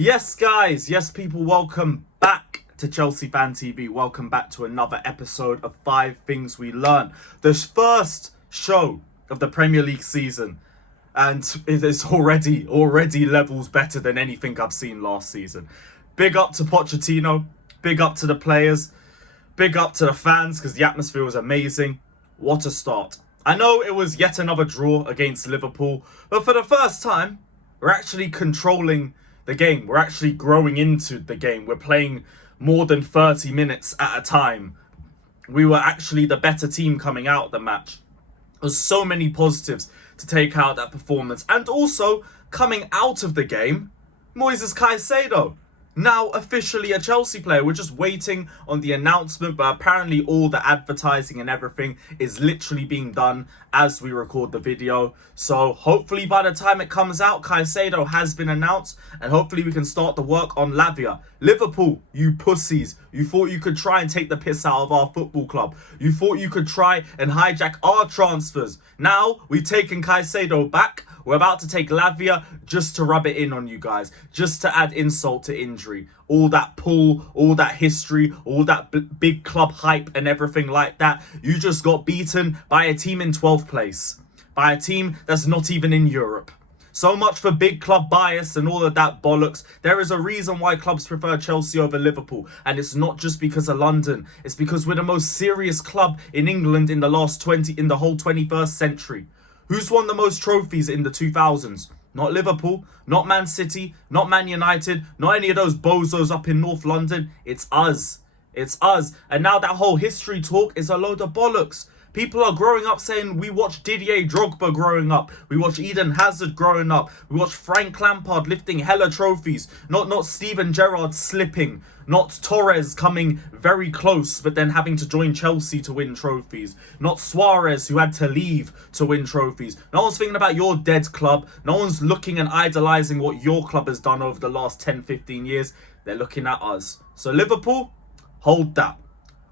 Yes, guys. Yes, people. Welcome back to Chelsea Fan TV. Welcome back to another episode of 5 Things We Learned. The first show of the Premier League season. And it is already levels better than anything I've seen last season. Big up to Pochettino. Big up to the players. Big up to the fans because the atmosphere was amazing. What a start. I know it was yet another draw against Liverpool. But for the first time, we're actually controlling the game. We're actually growing into the game. We're playing more than 30 minutes at a time. We were actually the better team coming out of the match. There's so many positives to take out that performance. And also, coming out of the game, Moises Caicedo, now officially a Chelsea player. We're just waiting on the announcement, but apparently all the advertising and everything is literally being done as we record the video. So hopefully by the time it comes out, Caicedo has been announced, and hopefully we can start the work on Lavia. Liverpool, you pussies. You thought you could try and take the piss out of our football club. You thought you could try and hijack our transfers. Now we've taken Caicedo back. We're about to take Lavia just to rub it in on you guys. Just to add insult to injury. All that pull, all that history, all that big club hype and everything like that. You just got beaten by a team in 12th place. By a team that's not even in Europe. So much for big club bias and all of that bollocks. There is a reason why clubs prefer Chelsea over Liverpool. And it's not just because of London. It's because we're the most serious club in England in the whole 21st century. Who's won the most trophies in the 2000s? Not Liverpool, not Man City, not Man United, not any of those bozos up in North London. It's us. It's us. And now that whole history talk is a load of bollocks. People are growing up saying we watched Didier Drogba growing up. We watched Eden Hazard growing up. We watched Frank Lampard lifting hella trophies. Not Steven Gerrard slipping. Not Torres coming very close but then having to join Chelsea to win trophies. Not Suarez who had to leave to win trophies. No one's thinking about your dead club. No one's looking and idolising what your club has done over the last 10-15 years. They're looking at us. So Liverpool, hold that.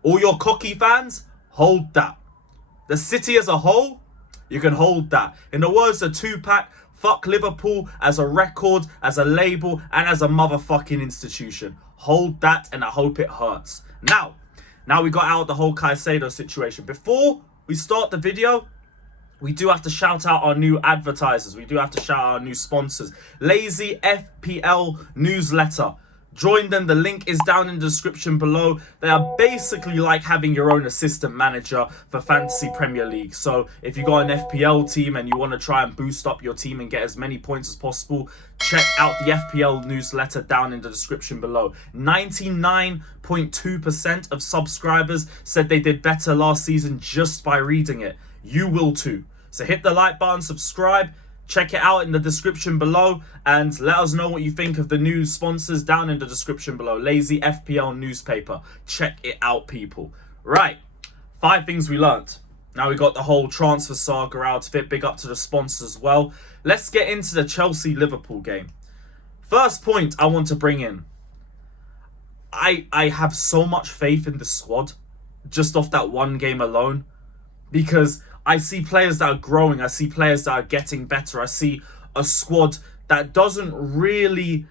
All your cocky fans, hold that. The city as a whole, you can hold that. In the words of Tupac, fuck Liverpool as a record, as a label, and as a motherfucking institution. Hold that, and I hope it hurts. Now we got out the whole Caicedo situation. Before we start the video, we do have to shout out our new advertisers. We do have to shout out our new sponsors. Lazy FPL newsletter. Join them. The link is down in the description below. They are basically like having your own assistant manager for Fantasy Premier League. So if you got an FPL team and you want to try and boost up your team and get as many points as possible, check out the FPL newsletter down in the description below. 99.2% of subscribers said they did better last season just by reading it. You will too. So hit the like button, subscribe. Check it out in the description below and let us know what you think of the new sponsors down in the description below. Lazy FPL newspaper. Check it out, people. Right. 5 things we learnt. Now we got the whole transfer saga outfit. Big up to the sponsors as well. Let's get into the Chelsea-Liverpool game. First point I want to bring in. I have so much faith in the squad just off that one game alone because I see players that are growing. I see players that are getting better. I see a squad that doesn't really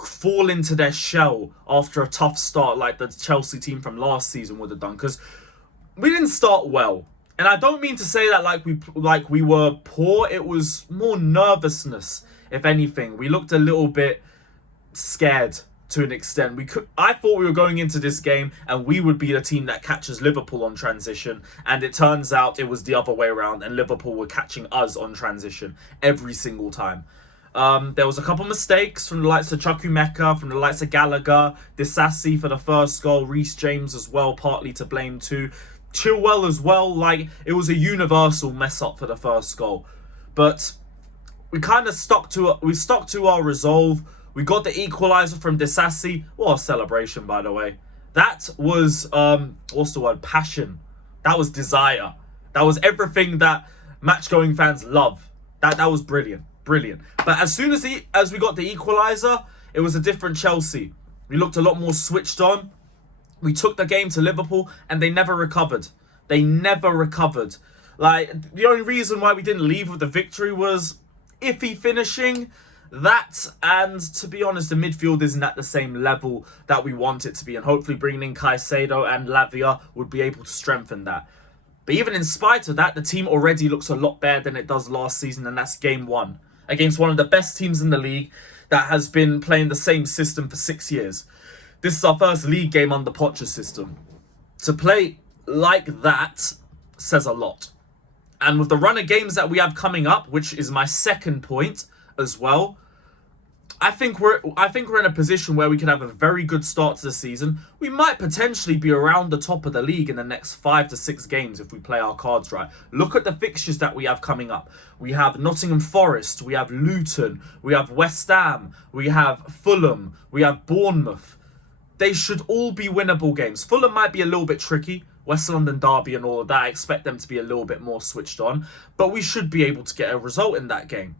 fall into their shell after a tough start like the Chelsea team from last season would have done. Because we didn't start well. And I don't mean to say that like we were poor. It was more nervousness, if anything. We looked a little bit scared to an extent. I thought we were going into this game and we would be the team that catches Liverpool on transition, and it turns out it was the other way around and Liverpool were catching us on transition every single time. There was a couple mistakes from the likes of Chukwuemeka, from the likes of Gallagher, Disasi for the first goal, Reece James as well, partly to blame too. Chilwell as well, like it was a universal mess up for the first goal. But we kind of stuck to our resolve. We got the equaliser from Disasi. What a celebration, by the way. That was, what's the word? Passion. That was desire. That was everything that match-going fans love. That was brilliant. Brilliant. But as soon as we got the equaliser, it was a different Chelsea. We looked a lot more switched on. We took the game to Liverpool and they never recovered. They never recovered. Like, the only reason why we didn't leave with the victory was iffy finishing. That, and to be honest, the midfield isn't at the same level that we want it to be. And hopefully bringing in Caicedo and Lavia would be able to strengthen that. But even in spite of that, the team already looks a lot better than it does last season. And that's game 1 against one of the best teams in the league that has been playing the same system for 6 years. This is our first league game under Poch's system. To play like that says a lot. And with the run of games that we have coming up, which is my second point as well, I think we're in a position where we can have a very good start to the season. We might potentially be around the top of the league in the next 5 to 6 games if we play our cards right. Look at the fixtures that we have coming up. We have Nottingham Forest, we have Luton, we have West Ham, we have Fulham, we have Bournemouth. They should all be winnable games. Fulham might be a little bit tricky. West London derby and all of that. I expect them to be a little bit more switched on. But we should be able to get a result in that game.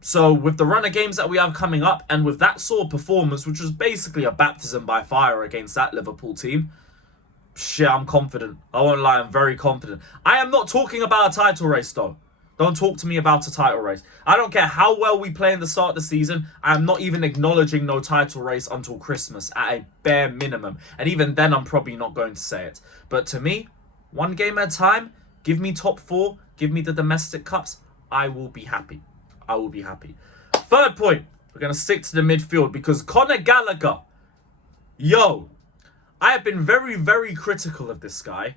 So with the run of games that we have coming up, and with that sort of performance, which was basically a baptism by fire against that Liverpool team, shit, I'm confident. I won't lie, I'm very confident. I am not talking about a title race, though. Don't talk to me about a title race. I don't care how well we play in the start of the season. I am not even acknowledging no title race until Christmas at a bare minimum. And even then, I'm probably not going to say it. But to me, one game at a time, give me top 4, give me the domestic cups, I will be happy. I will be happy. Third point, we're going to stick to the midfield because Conor Gallagher, yo, I have been very, very critical of this guy.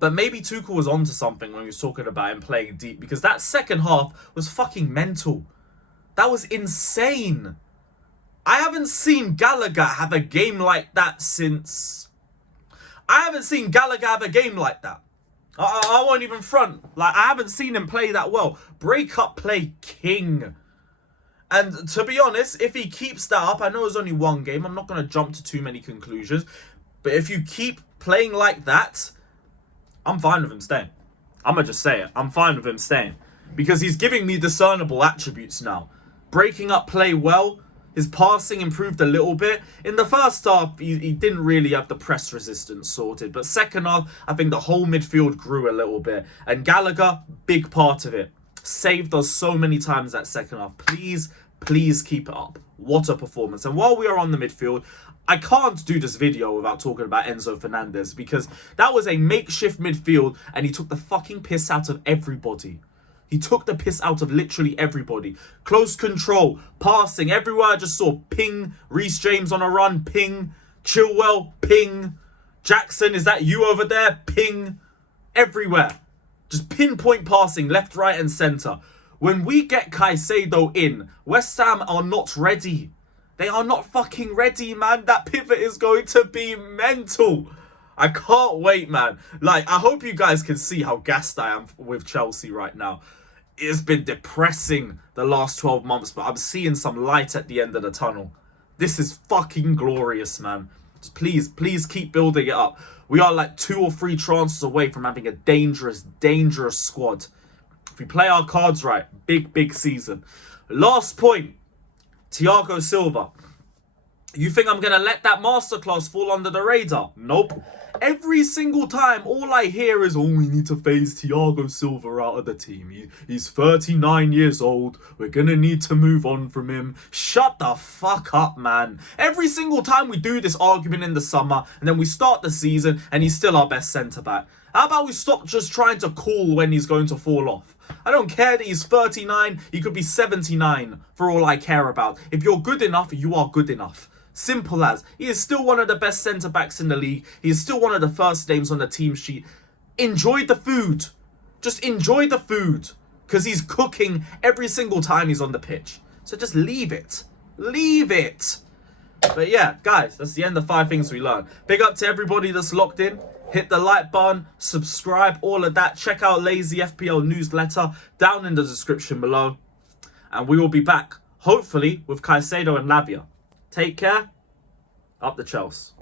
But maybe Tuchel was onto something when he was talking about him playing deep, because that second half was fucking mental. That was insane. I haven't seen Gallagher have a game like that since... I haven't seen Gallagher have a game like that. I won't even front. Like, I haven't seen him play that well. Break-up play king. And to be honest, if he keeps that up, I know it's only one game. I'm not going to jump to too many conclusions. But if you keep playing like that, I'm fine with him staying. I'm going to just say it. I'm fine with him staying. Because he's giving me discernible attributes now. Breaking up play well. His passing improved a little bit. In the first half, he didn't really have the press resistance sorted. But second half, I think the whole midfield grew a little bit. And Gallagher, big part of it. Saved us so many times that second half. Please, please keep it up. What a performance. And while we are on the midfield, I can't do this video without talking about Enzo Fernandez, because that was a makeshift midfield and he took the fucking piss out of everybody. He took the piss out of literally everybody. Close control, passing, everywhere I just saw ping, Reece James on a run, ping, Chilwell, ping, Jackson, is that you over there? Ping, everywhere. Just pinpoint passing, left, right and centre. When we get Caicedo in, West Ham are not ready. They are not fucking ready, man. That pivot is going to be mental. I can't wait, man. Like, I hope you guys can see how gassed I am with Chelsea right now. It's been depressing the last 12 months, but I'm seeing some light at the end of the tunnel. This is fucking glorious, man. Just please keep building it up. We are like 2 or 3 transfers away from having a dangerous, dangerous squad. If we play our cards right, big season. Last point, Thiago Silva. You think I'm going to let that masterclass fall under the radar? Nope. Every single time, all I hear is, oh, we need to phase Thiago Silva out of the team. He's 39 years old. We're going to need to move on from him. Shut the fuck up, man. Every single time we do this argument in the summer, and then we start the season, and he's still our best centre-back. How about we stop just trying to call when he's going to fall off? I don't care that he's 39. He could be 79 for all I care about. If you're good enough, you are good enough. Simple as. He is still one of the best centre-backs in the league. He is still one of the first names on the team sheet. Enjoy the food. Just enjoy the food. Because he's cooking every single time he's on the pitch. So just leave it. Leave it. But yeah, guys, that's the end of 5 things we learned. Big up to everybody that's locked in. Hit the like button, subscribe, all of that. Check out Lazy FPL newsletter down in the description below. And we will be back, hopefully, with Caicedo and Lavia. Take care. Up the Chelsea.